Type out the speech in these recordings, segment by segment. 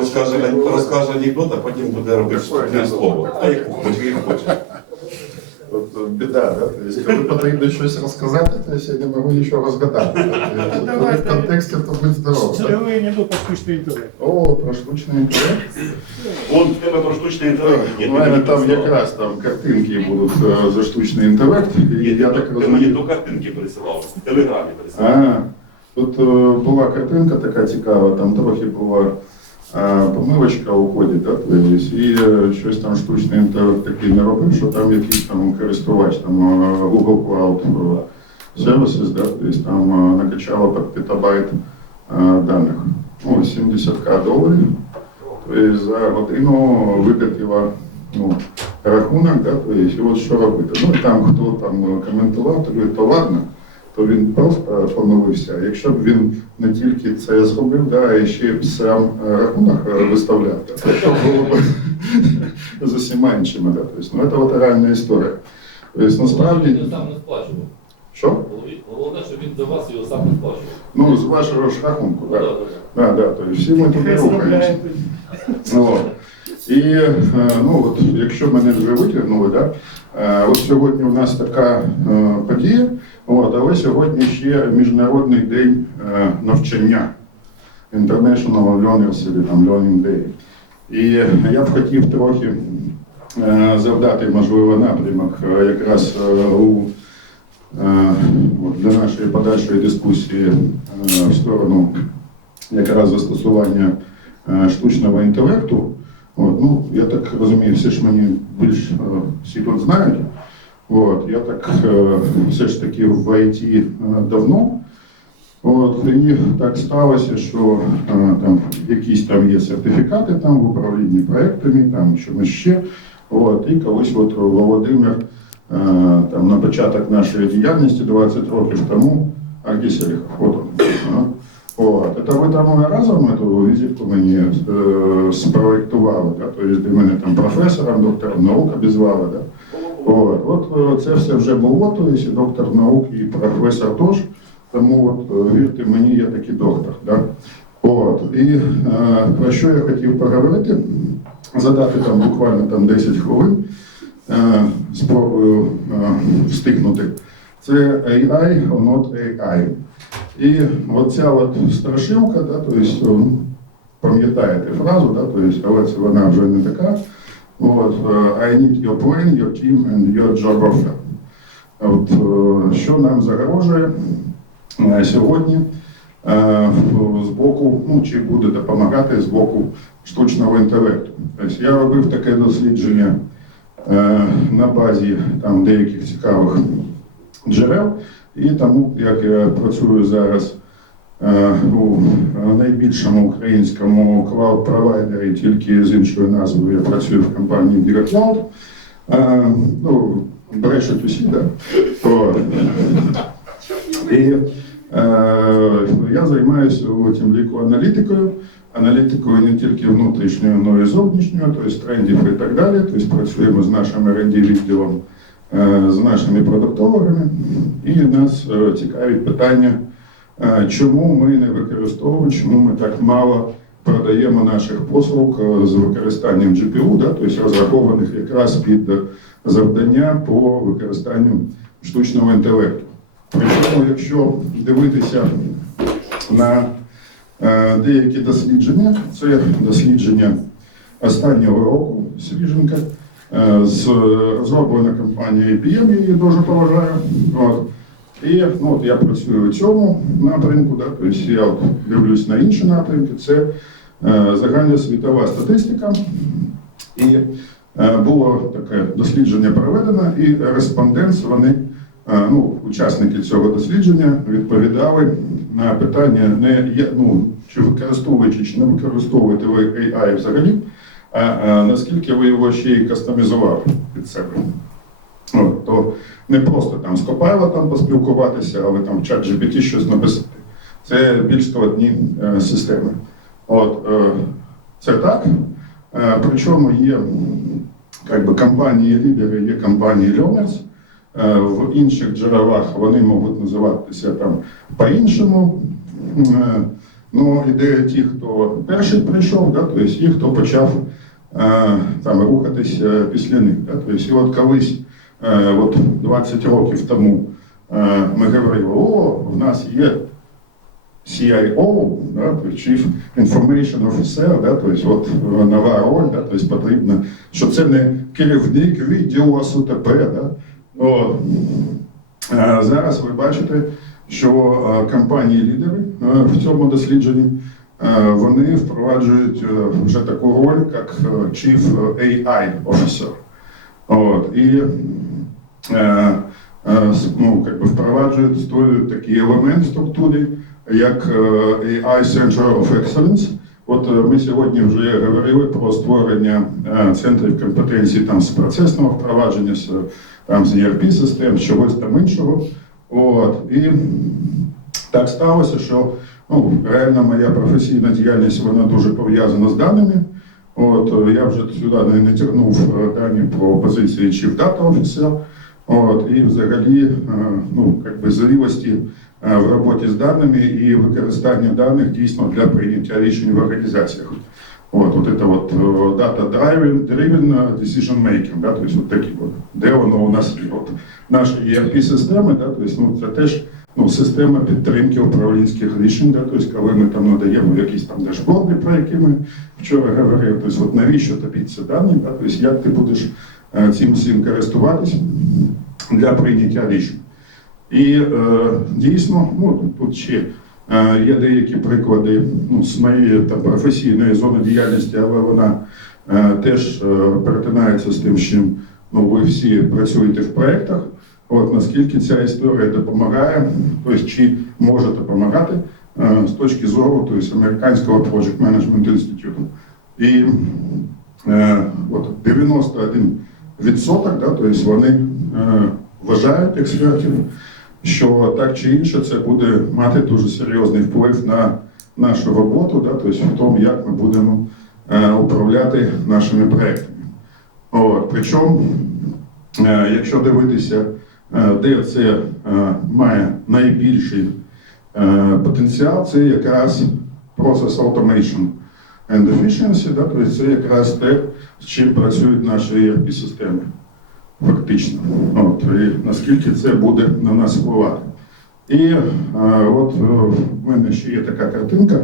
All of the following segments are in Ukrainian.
Розкаже, розкаже анекдот, а потім буде робити вступне слово. Хто як хоче, як хоче. От е, біда, да? Тобто, коли потрібно щось розказати, то я не можу нічого розгадати. Тобто, Коли в контексті, то будь здоровий. так? Черговий анекдот про штучний інтелект. О, про штучний інтелект. Вон в тебе про штучний інтелект. є, У мене ти там мені якраз там картинки будуть е, за штучний інтелект. І Ні, я ти- так ти мені розумію. до картинки присилав, в телеграмі присилав. А, тут е, була картинка така цікава, там трохи була е, помилочка у коді, да, тобто, і е, щось там штучний інтелект такий не робив, що там якийсь там користувач, там е, Google Cloud е, Services, да, тобто, там накачало під петабайт даних. Ну, 70к доларів. Тобто за годину викатила ну, рахунок, да, тобто, і от що робити. Ну там хто там коментував, то говорить, то ладно то він просто помилився. Якщо б він не тільки це зробив, да, а ще б сам е, рахунок е, виставляв, то що було б з усіма іншими. Да. Тобто, ну, це от реальна історія. Тобто, насправді, Він сам не сплачував. що? Головне, що він до вас його сам не сплачував. Ну, з вашого ж рахунку, Ну, так. да, да, Да, да, тобто всі ми туди Хай рухаємося. Ну. І е, ну, от, якщо мене вже витягнули, да, от сьогодні у нас така е, подія, от, але сьогодні ще Міжнародний день е, навчання, International Learners, там Learning Day. І я б хотів трохи е, завдати, можливо, напрямок е, якраз е, у, е, для нашої подальшої дискусії е, в сторону якраз застосування е, штучного інтелекту. От, ну, я так розумію, всі ж мені більш е, всі тут знають. От, я так е, все ж таки в ІТ е, давно. От, і так сталося, що там якісь там є сертифікати там в управлінні проектами, там чомусь ще. От, і колись от Володимир там на початок нашої діяльності 20 років тому Арді Селіхов. От. От, ви там разом цю візитку мені е, спроектували, да? тобто ти мене там професором, доктором наук обізвали. Да? От, от е, це все вже було, тобто доктор наук, і професор теж. Тому от, е, вірте мені, я такий доктор. Да? От, і е, про що я хотів поговорити, задати там буквально там 10 хвилин, е, спробую е, встигнути. Це AI not AI. І оця от страшилка, да, то есть, пам'ятаєте фразу, да, то есть, але це вона вже не така. От, е, I need your plan, your team and your job offer. От, що нам загрожує е, сьогодні з боку, ну, чи буде допомагати з боку штучного інтелекту. Тобто я робив таке дослідження на базі там, деяких цікавих джерел. І тому, як я працюю зараз е, у найбільшому українському клауд-провайдері, тільки з іншою назвою, я працюю в компанії DigaCloud. Е, ну, брешуть усі, да? То, і е, я займаюся у тім ліку аналітикою. Аналітикою не тільки внутрішньою, але й зовнішньою, тобто трендів і так далі. Тобто працюємо з нашим R&D відділом з нашими продуктологами, і нас е, цікавить питання, е, чому ми не використовуємо, чому ми так мало продаємо наших послуг е, з використанням GPU, да, тобто розрахованих якраз під завдання по використанню штучного інтелекту. Причому, якщо дивитися на е, деякі дослідження, це дослідження останнього року свіженька, Е, з розроблена компанією IBM, я її дуже поважаю. От. І ну, от я працюю у цьому напрямку, да, тобто я от дивлюсь на інші напрямки. Це е, загальна світова статистика. І е, було таке дослідження проведено, і респонденти, вони, е, ну, учасники цього дослідження, відповідали на питання, не ну, чи використовуєте, чи не використовуєте ви AI взагалі, а, а наскільки ви його ще й кастомізували під себе. От, то не просто там з Copilot поспілкуватися, але там в чат GPT щось написати. Це більш складні е, системи. От, е, це так. Е, причому є би, компанії-лідери, є компанії Learners. Е, в інших джерелах вони можуть називатися там по-іншому. Е, Ну, ідея ті, хто перший прийшов, да, тобто і хто почав там рухатись е, після них. Да, тобто, от колись, е, от 20 років тому, е, ми говорили, о, в нас є CIO, да, Chief Information Officer, да, то есть от нова роль, да, то есть потрібно, що це не керівник відділу СУТП. Да, О, зараз ви бачите, що компанії-лідери в цьому дослідженні вони впроваджують е, вже таку роль, як е, Chief AI Officer. От, і е, е, ну, как впроваджують такий елемент в структурі, як е, AI Center of Excellence. От е, ми сьогодні вже говорили про створення е, центрів компетенції там з процесного впровадження, з, там, з ERP-систем, з чогось там іншого. От. І так сталося, що ну, реально моя професійна діяльність вона дуже пов'язана з даними. От, е, я вже сюди не, не тягнув е, дані про позиції Chief Data Officer. От, і взагалі е, ну, би зрілості в роботі з даними і використання даних дійсно для прийняття рішень в організаціях. От, от это вот data driven, driven decision making, да, тобто от такі от, де воно у нас є. От наші ERP-системи, да, тобто, ну, це теж ну, система підтримки управлінських рішень, да, тобто, коли ми там надаємо якісь там дашборди, про які ми вчора говорили, тобто, от навіщо тобі ці дані, да, тобто, як ти будеш е, цим всім користуватись для прийняття рішень. І е, дійсно, ну, тут ще е, є деякі приклади ну, з моєї там, професійної зони діяльності, але вона е, теж е, перетинається з тим, чим ну, ви всі працюєте в проєктах. От наскільки ця історія допомагає, тобто чи може допомагати е, з точки зору тобто, американського Project Management Institute. І е, от 91 відсоток, да, тобто вони е, вважають експертів, що так чи інше це буде мати дуже серйозний вплив на нашу роботу, да, тобто в тому, як ми будемо е, управляти нашими проектами. От, причому, е, якщо дивитися, де це має найбільший е, потенціал, це якраз Process Automation and Efficiency, да, тобто це якраз те, з чим працюють наші ERP-системи. Фактично. От, і наскільки це буде на нас впливати. І е, от е, в мене ще є така картинка.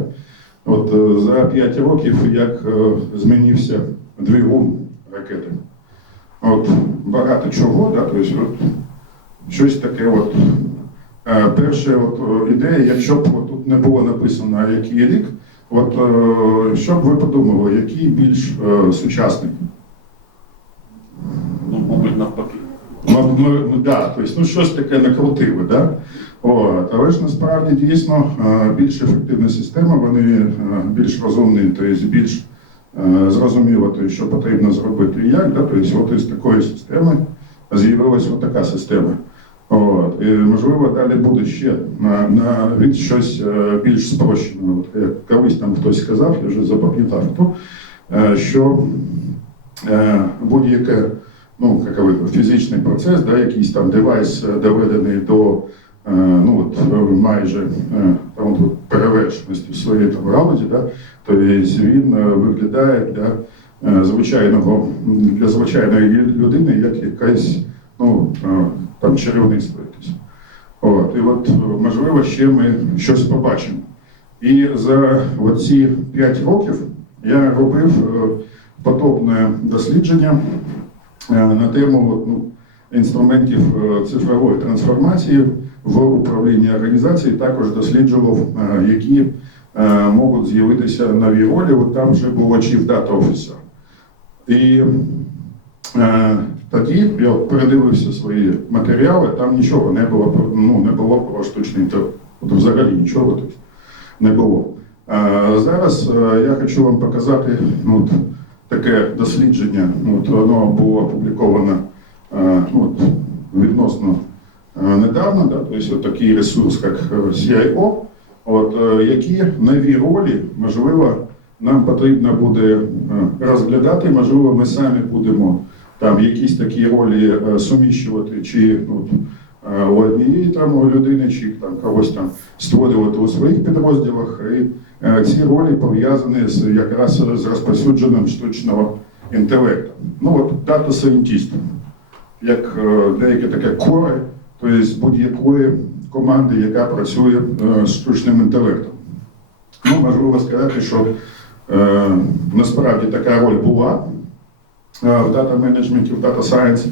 От за 5 років, як змінився двигун ракети. От багато чого, да, тобто щось таке. От, е, перша от, ідея, якщо б тут не було написано, який рік, от е, що б ви подумали, який більш е, сучасний? Ну, мабуть, навпаки. Ну, ну, ну, да, тобто, ну, щось таке накрутили, да? От, але ж насправді дійсно більш ефективна система, вони більш розумні, тобто більш зрозуміло, тобто, що потрібно зробити і як. Да? Тобто, от із такої системи з'явилася така система. От, і, можливо, далі буде ще на, на від щось е, більш спрощене. От, як колись там хтось сказав, я вже запам'ятав, е, що е, будь-яке ну, фізичний процес, да, якийсь там девайс доведений до ну, от, майже перевершеності в своїй там галузі, да, то він виглядає для звичайного для звичайної людини як якась ну, там чарівництво якесь. От, і от, можливо, ще ми щось побачимо. І за ці 5 років я робив е, подобне дослідження е, на тему ну, інструментів е, цифрової трансформації в управлінні організації. Також досліджував, які можуть з'явитися нові ролі. От там вже було Chief Data Officer. І тоді я передивився свої матеріали, там нічого не було, ну, не було про штучний інтелект. Взагалі нічого тобто, не було. А зараз е, я хочу вам показати ну, от, таке дослідження. Ну, От, воно було опубліковано е, ну, от, відносно е, недавно, да, тобто такий ресурс, як CIO, от, е, які нові ролі, можливо, нам потрібно буде розглядати, можливо, ми самі будемо там якісь такі ролі е, суміщувати чи ну, е, у однієї там людини, чи там когось там створювати у своїх підрозділах. І е, ці ролі пов'язані з якраз з розповсюдженням штучного інтелекту. Ну от дата scientist, як деяке таке коре, тобто будь-якої команди, яка працює з штучним інтелектом. Ну, можливо сказати, що е, насправді така роль була в дата менеджменті, в дата сайенс,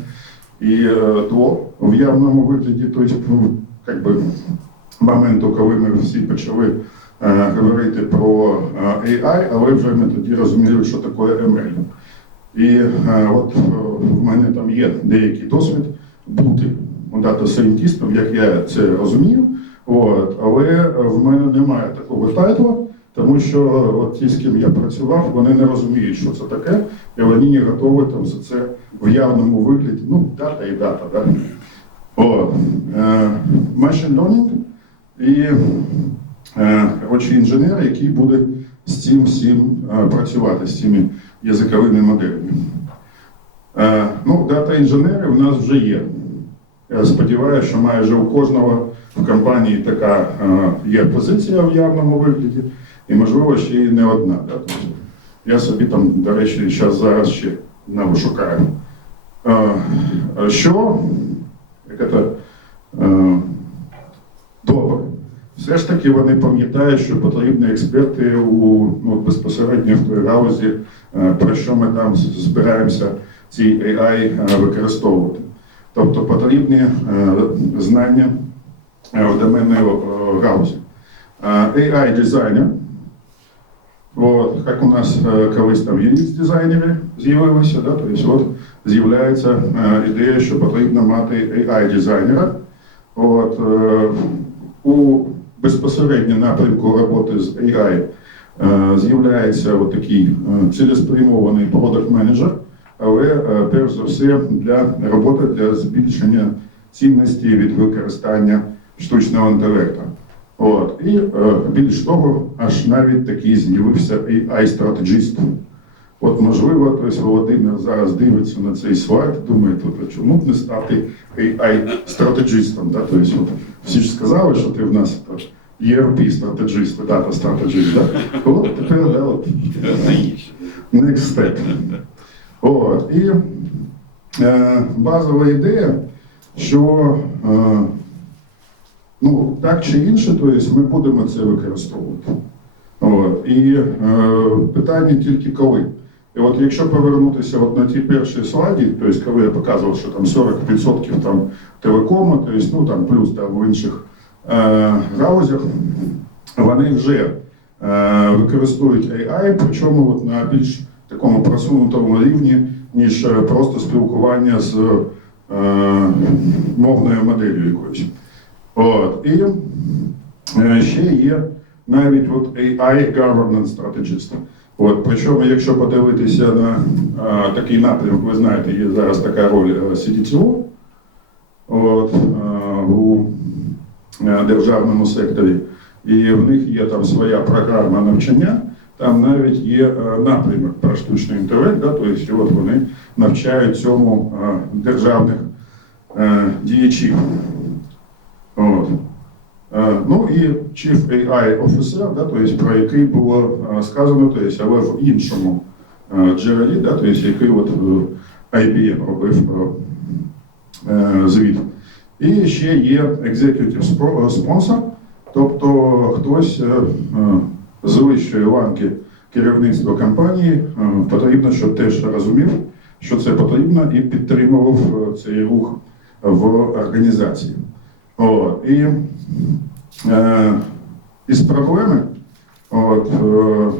і е, до в явному вигляді, тобто, ну, як би, моменту, коли ми всі почали е, говорити про е, AI, але вже ми тоді розуміли, що таке ML. І е, от е, в мене там є деякий досвід бути дата-сайентістом, як я це розумію. От, але в мене немає такого тайтлу, тому що от ті, з ким я працював, вони не розуміють, що це таке, і вони не готові там за це в явному вигляді. Ну, дата і дата, да? От. Е, machine learning і е, коротше, інженер, який буде з цим всім е, працювати, з цими язиковими моделями. Ну, дата інженери в нас вже є. Я сподіваюся, що майже у кожного в компанії така є позиція в явному вигляді, і, можливо, ще й не одна. Да? Тобто я собі там, до речі, зараз зараз ще не шукаю. Е, що як це, добре. Все ж таки вони пам'ятають, що потрібні експерти у ну, безпосередньо в той галузі, е, про що ми там збираємося ці AI е, використовувати. Тобто потрібні е, знання в доменної галузі. Е, AI дизайнер. От, як у нас е, колись там UX-дизайнери з'явилися, да? тобто от з'являється е, ідея, що потрібно мати AI-дизайнера. От, е, у безпосередньо напрямку роботи з AI е, з'являється от такий е, цілеспрямований продакт менеджер але перш за все для роботи для збільшення цінності від використання штучного інтелекту. От. І е, більш того, аж навіть такий з'явився AI-стратегіст. От можливо, тобто Володимир зараз дивиться на цей слайд, думає, тут, чому б не стати AI-стратегістом? Да? Тобто, всі ж сказали, що ти в нас ERP-стратегіст, дата-стратегіст. Да? От тепер да, от, next step. От. І е, базова ідея, що е, ну, так чи інше, то есть ми будемо це використовувати. От. І е, питання тільки коли. І от якщо повернутися от на ті перші слайді, тобто коли я показував, що там 40% там телекому, тобто, ну там плюс там в інших е, галузях, вони вже е, використовують AI, причому от на більш такому просунутому рівні, ніж е, просто спілкування з е, мовною моделлю якоюсь. От. І е, ще є навіть от AI Governance Strategist. От, причому, якщо подивитися на е, такий напрямок, ви знаєте, є зараз така роль е, CDTO от, е, у е, державному секторі, і в них є там своя програма навчання, там навіть є напрямок про штучний інтелект, да, тобто от вони навчають цьому е, державних е, діячів. От. Е, Ну і Chief AI Officer, да, тобто, про який було е, сказано, тобто, але в іншому е, джерелі, да, тобто, який от IBM робив звіт. І ще є Executive Sponsor, тобто хтось з вищої ланки керівництва компанії потрібно, щоб теж розумів, що це потрібно, і підтримував цей рух в організації. О, і е, із проблеми, от, е,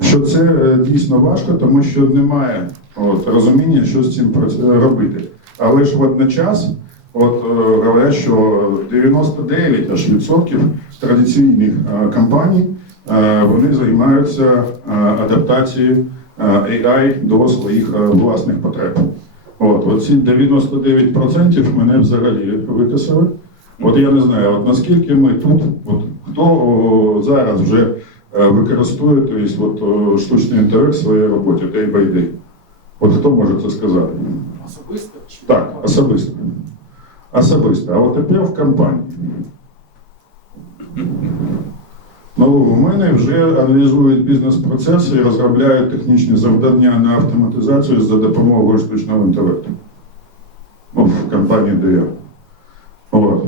що це е, дійсно важко, тому що немає от, розуміння, що з цим робити. Але ж водночас, от, е, говорять, що 99 аж відсотків традиційних е, компаній е, вони займаються е, адаптацією е, AI до своїх е, власних потреб. От, оці 99% мене взагалі викосили. От я не знаю, от наскільки ми тут, от хто о, зараз вже е, використовує тобто, от, о, штучний інтелект в своїй роботі, day by day? От хто може це сказати? Особисто? чи- Так, особисто. особисто. А от тепер в компанії. В мене вже аналізують бізнес-процеси і розробляють технічні завдання на автоматизацію за допомогою штучного інтелекту. Ну, в компанії, де я. От.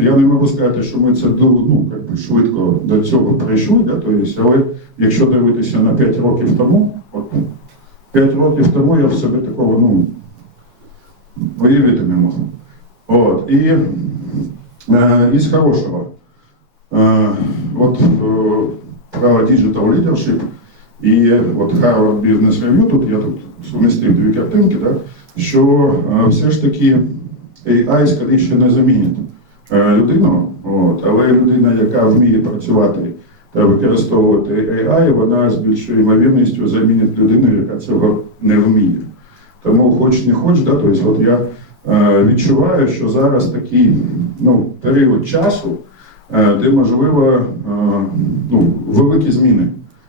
Я не можу сказати, що ми це ну, би швидко до цього прийшли, але якщо дивитися на 5 років тому, от, 5 років тому я в себе такого ну, уявити не можу. От. І е, із хорошого. Е, от е, про Digital Leadership і от Harvard Business Review, тут я тут сумістив дві картинки, так, що е, все ж таки AI скоріше не замінить е, людину, от, але людина, яка вміє працювати та використовувати AI, вона з більшою ймовірністю замінить людину, яка цього не вміє. Тому хоч не хоч, да, тобто, от я е, відчуваю, що зараз такий ну, період часу, е, де можливо е, ну, великі зміни.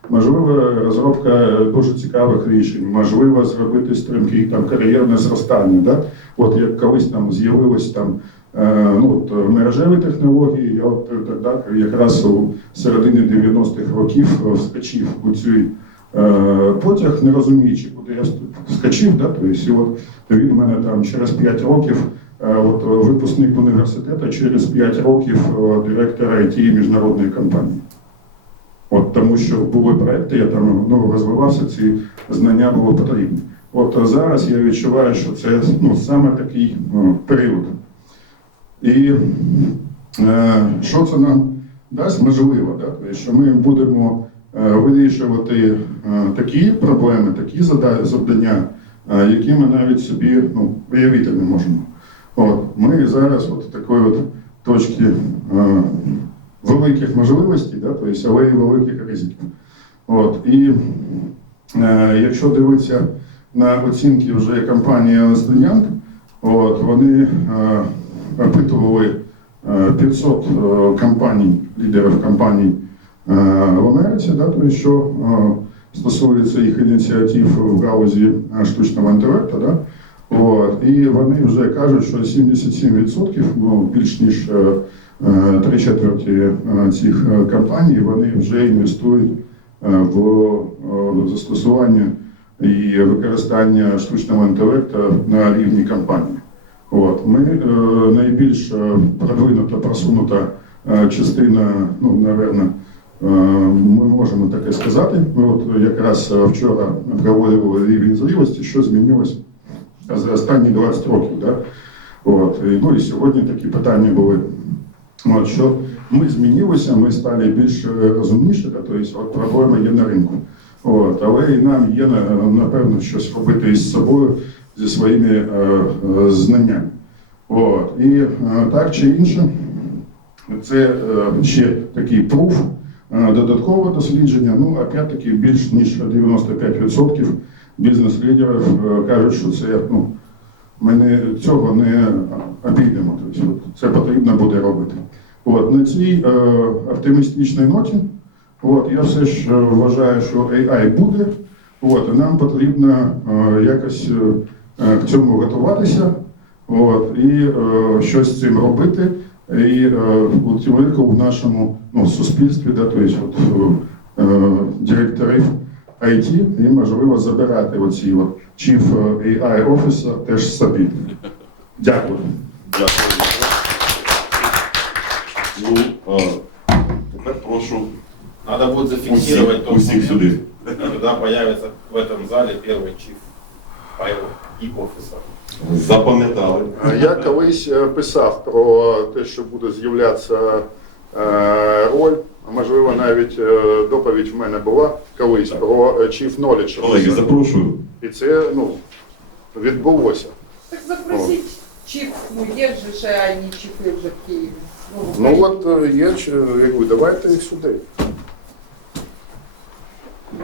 Можливо, розробка дуже цікавих рішень, можливо, зробити стрімкий там кар'єрне зростання. Да? От як колись там з'явилось там е, ну, от, мережеві технології, я от е, так, якраз у середині 90-х років е, вскочив у цей е, потяг, не розуміючи, куди я вскочив. Да? Тобто, і от він мене там через 5 років. Е, От е, випускник університету через 5 років е, директор IT міжнародної компанії. От тому що були проекти, я там ну, розвивався, ці знання було потрібні. От зараз я відчуваю, що це ну, саме такий ну, період. І е, що це нам дасть можливо, да? Що ми будемо е, вирішувати е, такі проблеми, такі завдання, е, які ми навіть собі ну, уявити не можемо. От, ми зараз от такої от точки е, великих можливостей, да, тобто, але і великих ризиків. От, і е, якщо дивитися на оцінки вже компанії Ernst от, вони е, опитували е, 500 е, компаній, лідерів компаній е, в Америці, да, тобто, що е, стосується їх ініціатив в галузі е, штучного інтелекту. Да, От, і вони вже кажуть, що 77%, ну, більш ніж е, е, три четверті е, цих компаній, вони вже інвестують в застосування і використання штучного інтелекту на рівні компанії. От, ми найбільш продвинута, просунута частина, ну, напевно, ми можемо таке сказати. Ми от якраз вчора обговорювали рівень зрілості, що змінилось за останні 20 років. Да? От, ну і сьогодні такі питання були. От, що ми змінилися, ми стали більш е, розумніші, тобто от проблема є на ринку. От, але і нам є напевно щось робити із собою зі своїми е, е, знаннями. От, і е, так чи інше, це е, ще такий пруф, е, додаткове дослідження. Ну, опять-таки, більш ніж 95% бізнес-лідерів е, кажуть, що це ну, ми не, цього не обійдемо. Тобто, це потрібно буде робити. От, на цій е, оптимістичній ноті от, я все ж е, вважаю, що AI буде, от, і нам потрібно е, якось е, к цьому готуватися от, і е, щось з цим робити. І е, велико в нашому ну, суспільстві, да, тобто, от, е, директорів IT, і можливо забирати оці от Chief AI Officer теж собі. Дякую. Дякую. Ну, а, тепер прошу Надо будет зафиксировать усіх, тот усіх сюди. когда появится в этом зале первый чиф файл и офиса. Запам'ятали. Я колись е, писав про те, що буде з'являтися е, роль, можливо навіть е, доповідь в мене була колись про е, Chief Knowledge Колеги, запрошую. І це ну, відбулося. Так запросіть чіп, ну є ж ще ані чіпи вже в Києві. Ну от е, є, я говорю, давайте їх сюди.